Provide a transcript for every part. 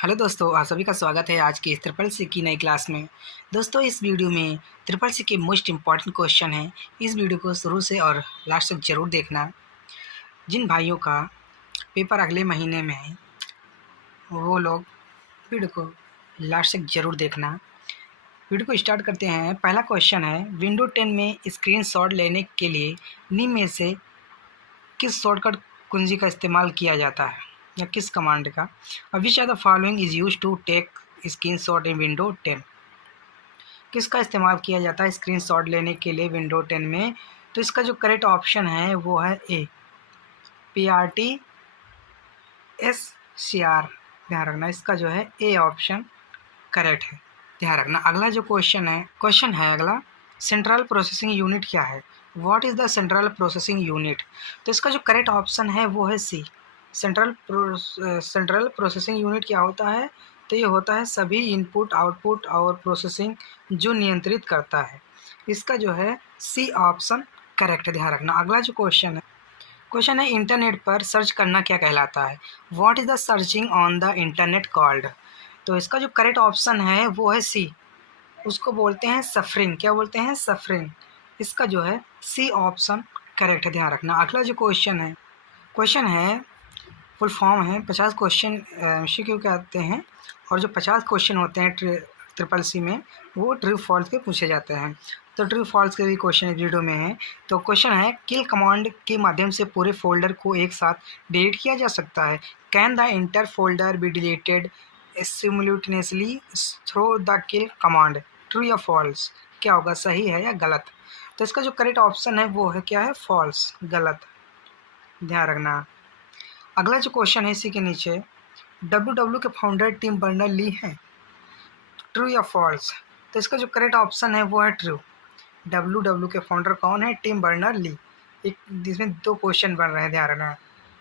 Hello दोस्तों, आप सभी का स्वागत है आज की इस ट्रिपल सी की नई क्लास में। दोस्तों, इस वीडियो में ट्रिपल सी के मोस्ट इम्पॉर्टेंट क्वेश्चन हैं। इस वीडियो को शुरू से और लास्ट तक ज़रूर देखना। जिन भाइयों का पेपर अगले महीने में है वो लोग वीडियो को लास्ट तक ज़रूर देखना। वीडियो को स्टार्ट करते हैं। पहला क्वेश्चन है, विंडो 10 में स्क्रीनशॉट लेने के लिए निम्न में से किस शॉर्टकट कुंजी का इस्तेमाल किया जाता है या किस कमांड का? Which are the following is used to take screenshot in window 10? किसका इस्तेमाल किया जाता है स्क्रीनशॉट लेने के लिए विंडो 10 में? तो इसका जो करेक्ट ऑप्शन है वो है ए, PRTSCR। ध्यान रखना, इसका जो है ए ऑप्शन करेक्ट है। ध्यान रखना। अगला जो क्वेश्चन है अगला, सेंट्रल प्रोसेसिंग यूनिट क्या है? What is the central processing unit? तो इसका जो करेक्ट ऑप्शन है वो है सी। सेंट्रल प्रोसेसिंग यूनिट क्या होता है? तो ये होता है सभी इनपुट आउटपुट और प्रोसेसिंग जो नियंत्रित करता है। इसका जो है सी ऑप्शन करेक्ट है। ध्यान रखना। अगला जो क्वेश्चन है इंटरनेट पर सर्च करना क्या कहलाता है? What is the searching on the internet called? तो इसका जो करेक्ट ऑप्शन है वो है सी। उसको बोलते हैं सफरिंग। क्या बोलते हैं? सफरिंग। इसका जो है सी ऑप्शन करेक्ट है। ध्यान रखना। अगला जो क्वेश्चन है फुल फॉर्म है। 50 क्वेश्चन MCQ के आते हैं और जो 50 क्वेश्चन होते हैं ट्रिपल सी में वो ट्रू फॉल्स के पूछे जाते हैं। तो ट्रू फॉल्स के भी क्वेश्चन इस वीडियो में है। तो क्वेश्चन है, किल कमांड के माध्यम से पूरे फोल्डर को एक साथ डिलीट किया जा सकता है? Can the inter folder be deleted simultaneously through the kill command? True या फॉल्स? क्या होगा, सही है या गलत? तो इसका जो करेक्ट ऑप्शन है वो है क्या है? फॉल्स, गलत। ध्यान रखना। अगला जो क्वेश्चन है इसी के नीचे, WW के फाउंडर टिम बर्नर ली हैं, ट्रू या फॉल्स? तो इसका जो करेक्ट ऑप्शन है वो है ट्रू। WW के फाउंडर कौन है? Tim Berners Lee. एक इसमें दो क्वेश्चन बन रहे हैं, ध्यान रखना।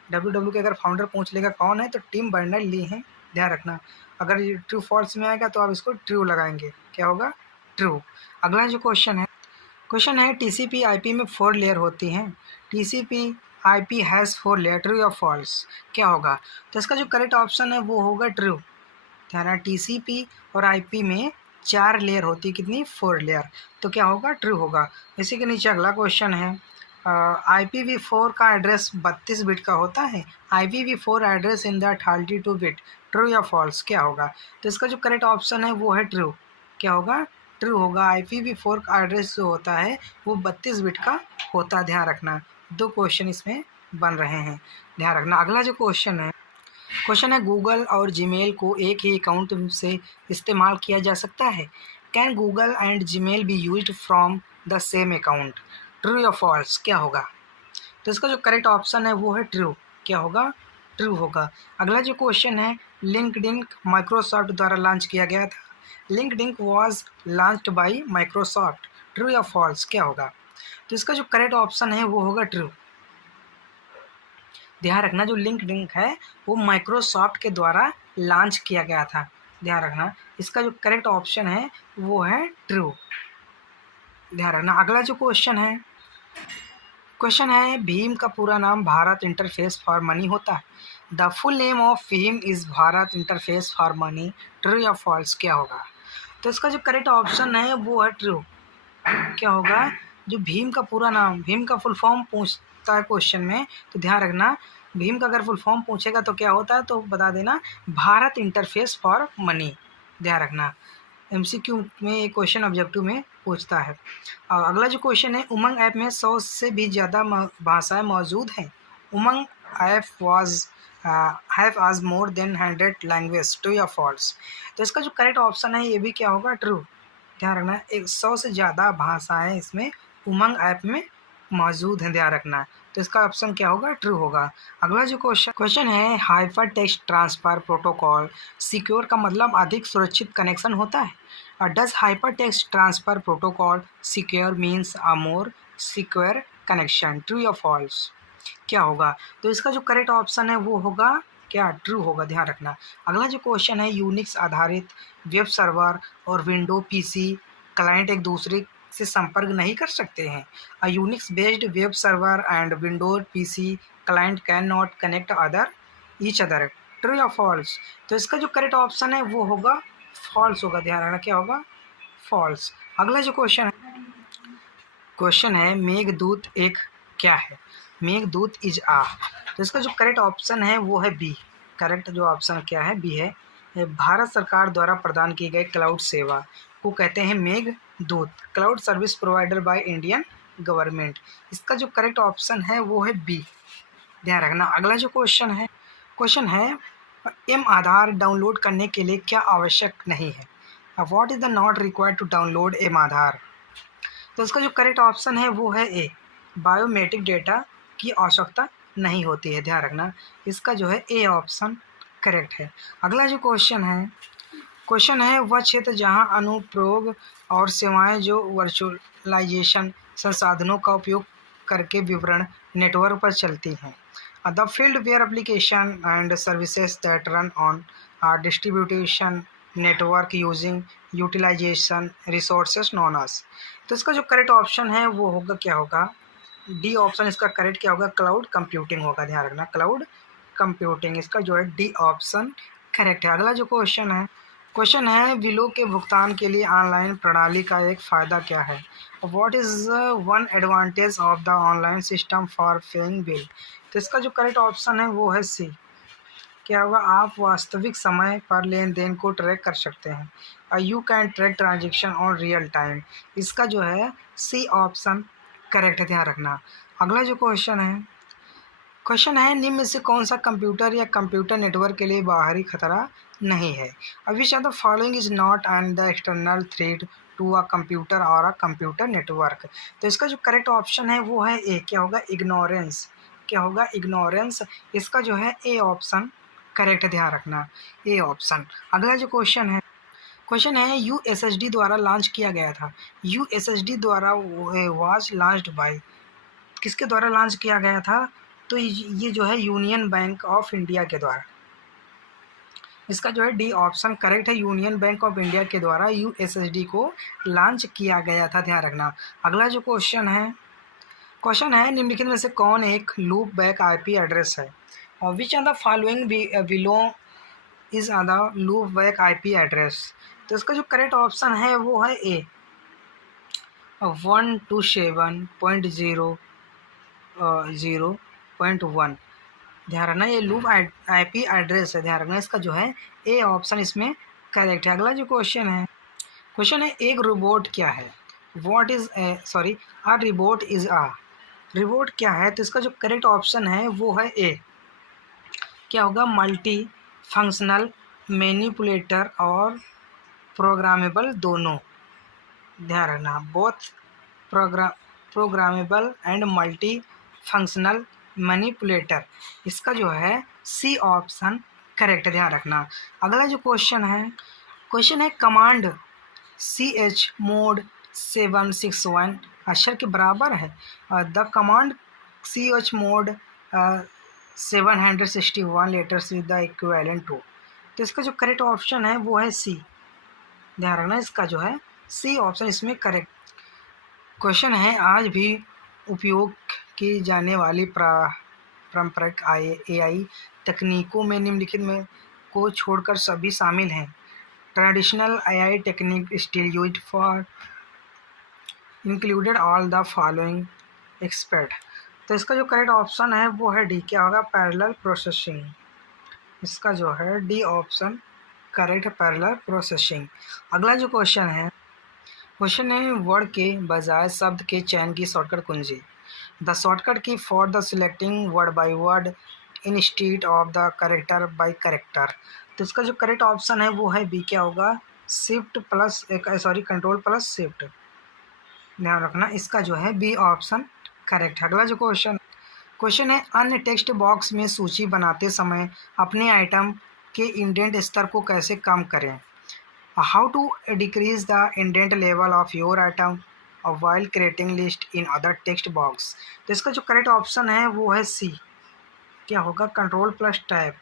WW के अगर फाउंडर पूछ लेगा कौन है तो टिम बर्नर ली हैं, ध्यान रखना। अगर ये ट्रू फॉल्स में आएगा तो आप इसको ट्रू लगाएंगे, क्या होगा? ट्रू। अगला जो क्वेश्चन है TCP IP में 4 लेयर होती हैं। TCP IP has 4 layer, true या फॉल्स? क्या होगा? तो इसका जो करेक्ट ऑप्शन है वो होगा ट्रू। ध्यान रखना, TCP और IP में 4 लेयर होती है, कितनी? 4 लेयर। तो क्या होगा? ट्रू होगा। इसी के नीचे अगला क्वेश्चन है, IPv4 का एड्रेस 32 बिट का होता है। IPv4 address in the 32 bit, true या फॉल्स? क्या होगा? तो इसका जो करेक्ट ऑप्शन है वो है ट्रू। क्या होगा? ट्रू होगा। IPv4 का एड्रेस जो होता है वो 32 बिट का होता है। ध्यान रखना, दो क्वेश्चन इसमें बन रहे हैं, ध्यान रखना। अगला जो क्वेश्चन है गूगल और जीमेल को एक ही अकाउंट से इस्तेमाल किया जा सकता है? Can Google and Gmail be used from the same account? True या फॉल्स? क्या होगा? तो इसका जो करेक्ट ऑप्शन है वो है ट्रू। क्या होगा? ट्रू होगा। अगला जो क्वेश्चन है, लिंक्डइन माइक्रोसॉफ्ट द्वारा लॉन्च किया गया था। LinkedIn was launched by Microsoft, true या फॉल्स? क्या होगा? तो इसका जो करेक्ट ऑप्शन है वो होगा ट्रू। ध्यान रखना, जो लिंक्डइन है वो माइक्रोसॉफ्ट के द्वारा लॉन्च किया गया था। ध्यान रखना, इसका जो करेक्ट ऑप्शन है वो है ट्रू। ध्यान रखना। अगला जो क्वेश्चन है भीम का पूरा नाम भारत इंटरफेस फॉर मनी होता है। The full name of Bhim is Bharat interface for money, true या फॉल्स? क्या होगा? तो इसका जो करेक्ट ऑप्शन है वो है ट्रू। क्या होगा? जो भीम का पूरा नाम, भीम का फुल फॉर्म पूछता है क्वेश्चन में, तो ध्यान रखना, भीम का अगर फुल फॉर्म पूछेगा तो क्या होता है, तो बता देना भारत इंटरफेस फॉर मनी। ध्यान रखना, MCQ में एक क्वेश्चन ऑब्जेक्टिव में पूछता है। और अगला जो क्वेश्चन है, उमंग ऐप में 100 से भी ज़्यादा भाषाएं मौजूद हैं। उमंग ऐप हैव आज मोर देन 100 लैंग्वेज, ट्रू या फॉल्स? तो इसका जो करेक्ट ऑप्शन है ये भी क्या होगा? ट्रू। ध्यान रखना, 100 से ज़्यादा भाषाएं इसमें उमंग ऐप में मौजूद हैं, ध्यान रखना। तो इसका ऑप्शन क्या होगा? ट्रू होगा। अगला जो क्वेश्चन है, hyper text transfer protocol secure का मतलब अधिक सुरक्षित कनेक्शन होता है। Does hyper text transfer protocol secure means a more secure connection, true या फॉल्स? क्या होगा? तो इसका जो करेक्ट ऑप्शन है वो होगा क्या? ट्रू होगा। ध्यान रखना। अगला जो क्वेश्चन है, यूनिक्स आधारित वेब सर्वर और विंडो PC क्लाइंट एक दूसरे से संपर्क नहीं कर सकते हैं। A Unix based web server and window PC client can not connect each other, true या फॉल्स? तो इसका जो करेक्ट ऑप्शन है वो होगा फॉल्स होगा, ध्यान रखना क्या होगा, फॉल्स। अगला जो क्वेश्चन है मेघदूत एक क्या है? मेघदूत इज आ, तो इसका जो करेक्ट ऑप्शन है वो है बी। करेक्ट जो ऑप्शन क्या है, बी है। भारत सरकार द्वारा प्रदान की गई क्लाउड सेवा को कहते हैं Meghdoot, cloud service provider by Indian government. इसका जो करेक्ट ऑप्शन है वो है बी, ध्यान रखना। अगला जो क्वेश्चन है एम आधार डाउनलोड करने के लिए क्या आवश्यक नहीं है? What is the not required to download m Aadhaar? तो इसका जो करेक्ट ऑप्शन है वो है ए, बायोमेट्रिक डेटा की आवश्यकता नहीं होती है, ध्यान रखना। इसका जो है ए ऑप्शन करेक्ट है। अगला जो क्वेश्चन है वह क्षेत्र जहां अनुप्रयोग और सेवाएं जो वर्चुअलाइजेशन संसाधनों का उपयोग करके विवरण नेटवर्क पर चलती हैं। The field where application and services that run on distribution network using utilisation resources known as. तो इसका जो करेक्ट ऑप्शन है वो होगा क्या होगा, डी ऑप्शन इसका करेक्ट क्या होगा, क्लाउड कंप्यूटिंग होगा, ध्यान रखना, क्लाउड कंप्यूटिंग। इसका जो है डी ऑप्शन करेक्ट है। अगला जो क्वेश्चन है बिलों के भुगतान के लिए ऑनलाइन प्रणाली का एक फ़ायदा क्या है? What is one advantage of the online system for paying bill? तो इसका जो करेक्ट ऑप्शन है वो है सी, क्या होगा, आप वास्तविक समय पर लेन देन को ट्रैक कर सकते हैं। You can track transaction on real time. इसका जो है सी ऑप्शन करेक्ट है, ध्यान रखना। अगला जो क्वेश्चन है निम्न में से कौन सा कंप्यूटर या कंप्यूटर नेटवर्क के लिए बाहरी खतरा नहीं है? Which of the following is not and the external threat to a computer और अ कंप्यूटर नेटवर्क? तो इसका जो करेक्ट ऑप्शन है वो है ए, क्या होगा, इग्नोरेंस, क्या होगा, इग्नोरेंस। इसका जो है ए ऑप्शन करेक्ट है, ध्यान रखना, ए ऑप्शन। अगला जो क्वेश्चन है यूएसएसडी द्वारा लॉन्च किया गया था। यूएसएसडी द्वारा वाज लॉन्च्ड बाय, किसके द्वारा लॉन्च किया गया था? तो ये जो है यूनियन बैंक ऑफ इंडिया के द्वारा। इसका जो है डी ऑप्शन करेक्ट है, यूनियन बैंक ऑफ इंडिया के द्वारा यूएसएसडी को लॉन्च किया गया था, ध्यान रखना। अगला जो क्वेश्चन है निम्नलिखित में से कौन एक लूप बैक आईपी एड्रेस है? और which are the following below is the loopback IP address? तो इसका जो करेक्ट ऑप्शन है वो है ए, 127.0.0.1, ध्यान रखना, ये लूप आईपी एड्रेस है, ध्यान रखना। इसका जो है ए ऑप्शन इसमें करेक्ट है। अगला जो क्वेश्चन है एक रोबोट क्या है? What is a robot is a, robot क्या है? तो इसका जो करेक्ट ऑप्शन है वो है ए, क्या होगा, मल्टी फंक्शनल मैनिपुलेटर और प्रोग्रामेबल दोनों, ध्यान रखना, both programmable and multi functional manipulator. इसका जो है सी ऑप्शन करेक्ट है, ध्यान रखना। अगला जो क्वेश्चन है कमांड सी एच मोड 761 अक्षर के बराबर है? The command C H mode 761 letters with the equivalent to. तो इसका जो करेक्ट ऑप्शन है वो है सी, ध्यान रखना, इसका जो है सी ऑप्शन इसमें करेक्ट। क्वेश्चन है आज भी उपयोग की जाने वाली पारंपरिक एआई तकनीकों में निम्नलिखित में को छोड़कर सभी शामिल हैं। Traditional AI technique still used for included all the following expert. तो इसका जो करेक्ट ऑप्शन है वो है डी, क्या होगा, पैरेलल प्रोसेसिंग। इसका जो है डी ऑप्शन करेक्ट है, पैरेलल प्रोसेसिंग। अगला जो क्वेश्चन है वर्ड के बजाय शब्द के चयन की शॉर्टकट कुंजी। The shortcut key for the selecting word by word instead of the character by character. तो इसका जो करेक्ट ऑप्शन है वो है बी, क्या होगा, कंट्रोल प्लस शिफ्ट, ध्यान रखना। इसका जो है बी ऑप्शन करेक्ट है। अगला जो क्वेश्चन है अन्य टेक्स्ट बॉक्स में सूची बनाते समय अपने आइटम के इंडेंट स्तर को कैसे कम करें? How to decrease the indent level of your item while creating list in other text box. तो इसका जो करेक्ट ऑप्शन है वो है सी, क्या होगा, कंट्रोल प्लस टैब,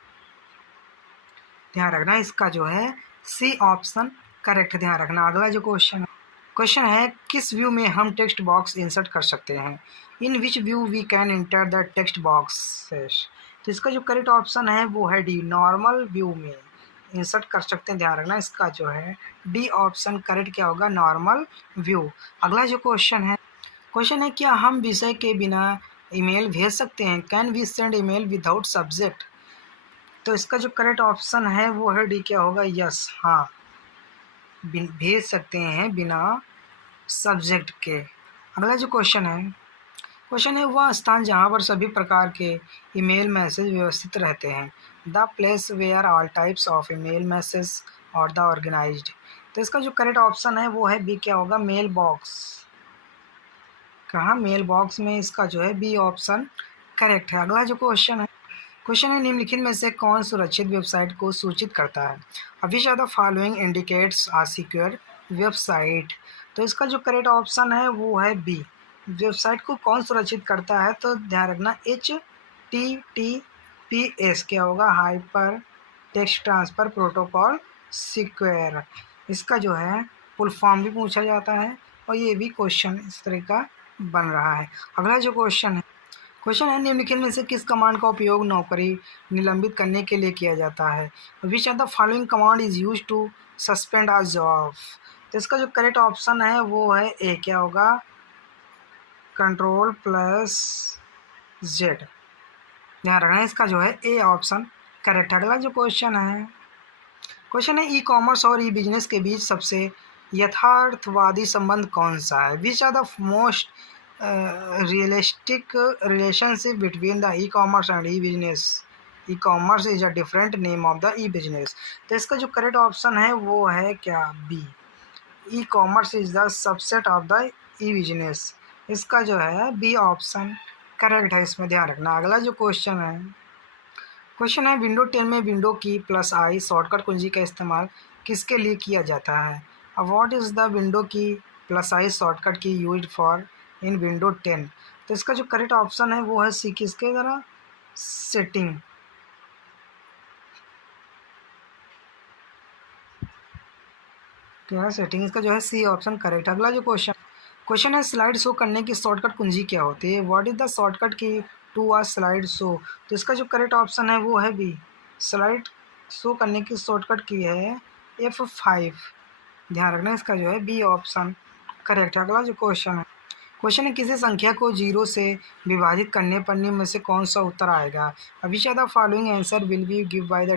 ध्यान रखना। इसका जो है सी ऑप्शन करेक्ट, ध्यान रखना। अगला जो क्वेश्चन है किस व्यू में हम टेक्स्ट बॉक्स इंसर्ट कर सकते हैं? In which view we can enter the text boxes. तो इसका जो करेक्ट ऑप्शन है वो है डी, नॉर्मल व्यू में इंसर्ट कर सकते हैं, ध्यान रखना इसका जो है डी ऑप्शन करेक्ट क्या होगा, नॉर्मल व्यू। अगला जो क्वेश्चन है क्या हम विषय के बिना ईमेल भेज सकते हैं, can we send email without subject. तो इसका जो करेक्ट ऑप्शन है वो है डी क्या होगा, यस, हाँ भेज सकते हैं बिना सब्जेक्ट के। अगला जो क्वेश्चन है वह स्थान जहाँ पर सभी प्रकार के ईमेल मैसेज व्यवस्थित रहते हैं, the place where all types of email message और द ऑर्गेनाइज्ड। तो इसका जो करेक्ट ऑप्शन है वो है बी क्या होगा, मेल बॉक्स। कहाँ, मेल बॉक्स में इसका जो है बी ऑप्शन करेक्ट है। अगला जो क्वेश्चन है निम्नलिखित में से कौन सुरक्षित वेबसाइट को सूचित करता है, which are the following indicates a secure website. तो इसका जो करेक्ट ऑप्शन है वो है बी, वेबसाइट को कौन सुरक्षित करता है, तो ध्यान रखना HTTPS क्या होगा, hyper text transfer protocol secure. इसका जो है फुल फॉर्म भी पूछा जाता है और ये भी क्वेश्चन इस तरह का बन रहा है। अगला जो क्वेश्चन है निम्नलिखित में से किस कमांड का उपयोग नौकरी निलंबित करने के लिए किया जाता है, which are the following command is use to suspend a job. तो इसका जो करेक्ट ऑप्शन है वो है ए क्या होगा, Ctrl+Z। ध्यान रखना इसका जो है ए ऑप्शन करेक्ट। अगला जो क्वेश्चन है ई कॉमर्स और ई बिजनेस के बीच सबसे यथार्थवादी संबंध कौन सा है, which are the most realistic relationship between the e commerce and e business. E commerce is a different name of the e business. तो इसका जो करेक्ट ऑप्शन है वो है क्या, B, e commerce is the subset of the e business. इसका जो है बी ऑप्शन करेक्ट है, इसमें ध्यान रखना। अगला जो क्वेश्चन है विंडो 10 में विंडो की +I शॉर्टकट कुंजी का इस्तेमाल किसके लिए किया जाता है, व्हाट इज़ द विंडो की +I शॉर्टकट की यूज्ड फॉर इन विंडो 10। तो इसका जो करेक्ट ऑप्शन है वो है सी, किसके द्वारा, सेटिंग। क्या है, सेटिंग। इसका जो है सी ऑप्शन करेक्ट। अगला जो क्वेश्चन है स्लाइड शो करने की शॉर्टकट कुंजी क्या होती है, व्हाट इज़ द शॉर्टकट की टू आ स्लाइड शो। तो इसका जो करेक्ट ऑप्शन है वो है बी, स्लाइड शो करने की शॉर्टकट की है F5। ध्यान रखना इसका जो है बी ऑप्शन करेक्ट है। अगला जो क्वेश्चन है किसी संख्या को 0 से विभाजित करने पर निम्न में से कौन सा उत्तर आएगा, which are the following answer will be give by the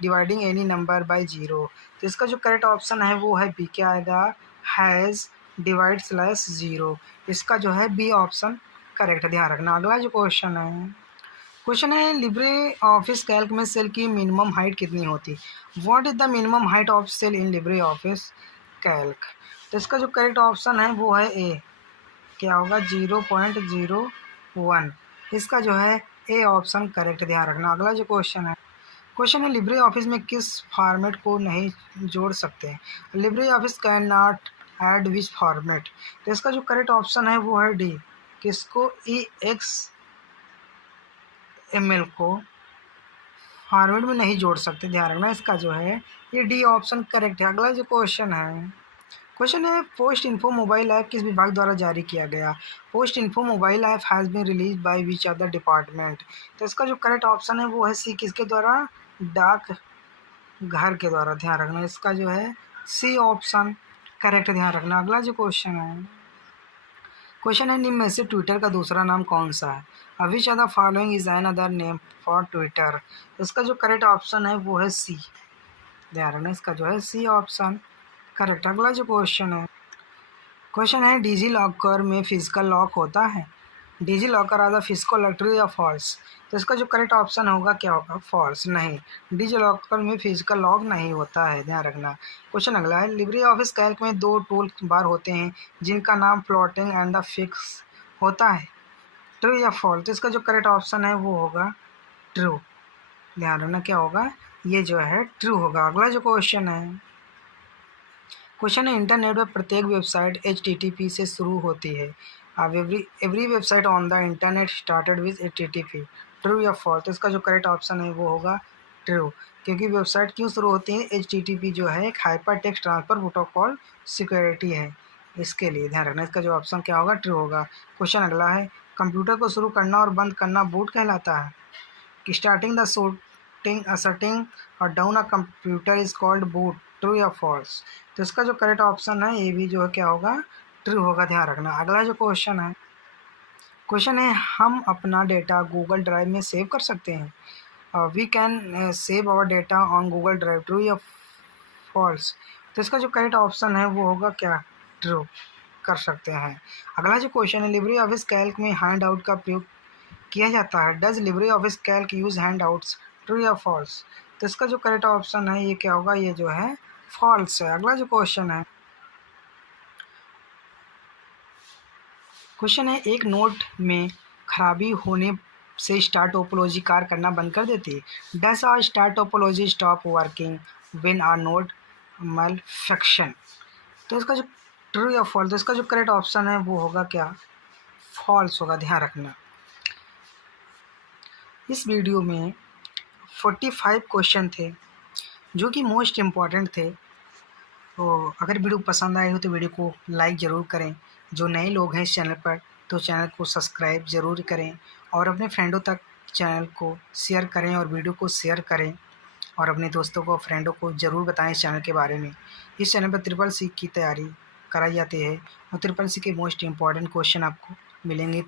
dividing any number by 0। तो इसका जो करेक्ट ऑप्शन है वो है बी, क्या आएगा, हैज़ डिवाइड/0। इसका जो है बी ऑप्शन करेक्ट है, ध्यान रखना। अगला जो क्वेश्चन है लिब्रे ऑफिस कैल्क में सेल की मिनिमम हाइट कितनी होती, what is the minimum height of cell in LibreOffice Calc. तो इसका जो करेक्ट ऑप्शन है वो है ए, क्या होगा, 0.01। इसका जो है ए ऑप्शन करेक्ट, ध्यान रखना। अगला जो क्वेश्चन है लिब्रे ऑफिस में किस फॉर्मेट को नहीं जोड़ सकते, Libre office can not add which format. तो इसका जो करेक्ट ऑप्शन है वो है डी, किसको, EXML को फॉर्मेट में नहीं जोड़ सकते, ध्यान रखना। इसका जो है ये डी ऑप्शन करेक्ट है। अगला जो क्वेश्चन है पोस्ट इन्फो मोबाइल ऐप किस विभाग द्वारा जारी किया गया, post info mobile app has been release by which other department. तो इसका जो करेक्ट ऑप्शन है वो है सी, किसके द्वारा, डाक घर के द्वारा, ध्यान रखना। इसका जो है सी ऑप्शन करेक्ट, ध्यान रखना। अगला जो क्वेश्चन है निम्न में से ट्विटर का दूसरा नाम कौन सा है, which are the following is an other name for Twitter. इसका जो करेक्ट ऑप्शन है वो है सी, ध्यान रखना। इसका जो है सी ऑप्शन करेक्ट। अगला जो क्वेश्चन है डिजी लॉकर में फिजिकल लॉक होता है, DigiLocker are the physical true या फॉल्स। तो इसका जो करेक्ट ऑप्शन होगा क्या होगा, फॉल्स, नहीं, डिजी लॉकर में फिजिकल लॉक नहीं होता है, ध्यान रखना। क्वेश्चन अगला है लिब्रे ऑफिस कैल्क में 2 टूल बार होते हैं जिनका नाम प्लॉटिंग एंड द फिक्स होता है, ट्रू या फॉल्स। तो इसका जो करेक्ट ऑप्शन है वो होगा ट्रू, ध्यान रखना क्या होगा, ये जो है ट्रू होगा। अगला जो क्वेश्चन है इंटरनेट पर प्रत्येक वेबसाइट HTTP से शुरू होती है, every website on the internet started with HTTP, true या फॉल्स। तो इसका जो करेक्ट ऑप्शन है वो होगा ट्रू, क्योंकि वेबसाइट क्यों शुरू होती है, HTTP जो है एक hyper text transfer protocol security है, इसके लिए, ध्यान रखना। इसका जो ऑप्शन क्या होगा, ट्रू होगा। क्वेश्चन अगला है कंप्यूटर को शुरू करना और बंद करना बूट कहलाता है। कि स्टार्टिंग द शटिंग और down a computer is called boot, true या फॉल्स। तो इसका जो करेक्ट ऑप्शन है ये भी जो है क्या होगा, ट्रू होगा, ध्यान रखना। अगला जो क्वेश्चन है हम अपना डेटा गूगल ड्राइव में सेव कर सकते हैं। We can save our data on Google drive, true या फॉल्स। तो इसका जो करेक्ट ऑप्शन है वो होगा क्या, ट्रू, कर सकते हैं। अगला जो क्वेश्चन है लिब्रे ऑफिस कैल्क में हैंड आउट का प्रयोग किया जाता है। Does Libre office Calc use hand outs, true या फॉल्स। तो इसका जो करेक्ट ऑप्शन है ये क्या होगा, ये जो है फॉल्स है। अगला जो क्वेश्चन है एक नोट में खराबी होने से स्टार टोपोलॉजी कार्य करना बंद कर देती है। Does are star topology stop working when are node malfunction। तो इसका जो ट्रू या फॉल्स, तो इसका जो करेक्ट ऑप्शन है वो होगा क्या, फॉल्स होगा, ध्यान रखना। इस वीडियो में 45 क्वेश्चन थे जो कि मोस्ट इम्पॉर्टेंट थे। तो अगर वीडियो पसंद आए हो तो वीडियो को लाइक ज़रूर करें। जो नए लोग हैं इस चैनल पर तो चैनल को सब्सक्राइब ज़रूर करें और अपने फ्रेंडों तक चैनल को शेयर करें और वीडियो को शेयर करें और अपने दोस्तों को फ्रेंडों को ज़रूर बताएं इस चैनल के बारे में। इस चैनल पर ट्रिपल सी की तैयारी कराई जाती है और ट्रिपल सी के मोस्ट इम्पॉर्टेंट क्वेश्चन आपको मिलेंगे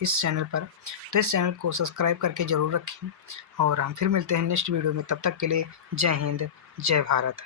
इस चैनल पर। तो इस चैनल को सब्सक्राइब करके ज़रूर रखें और हम फिर मिलते हैं नेक्स्ट वीडियो में। तब तक के लिए जय हिंद, जय भारत।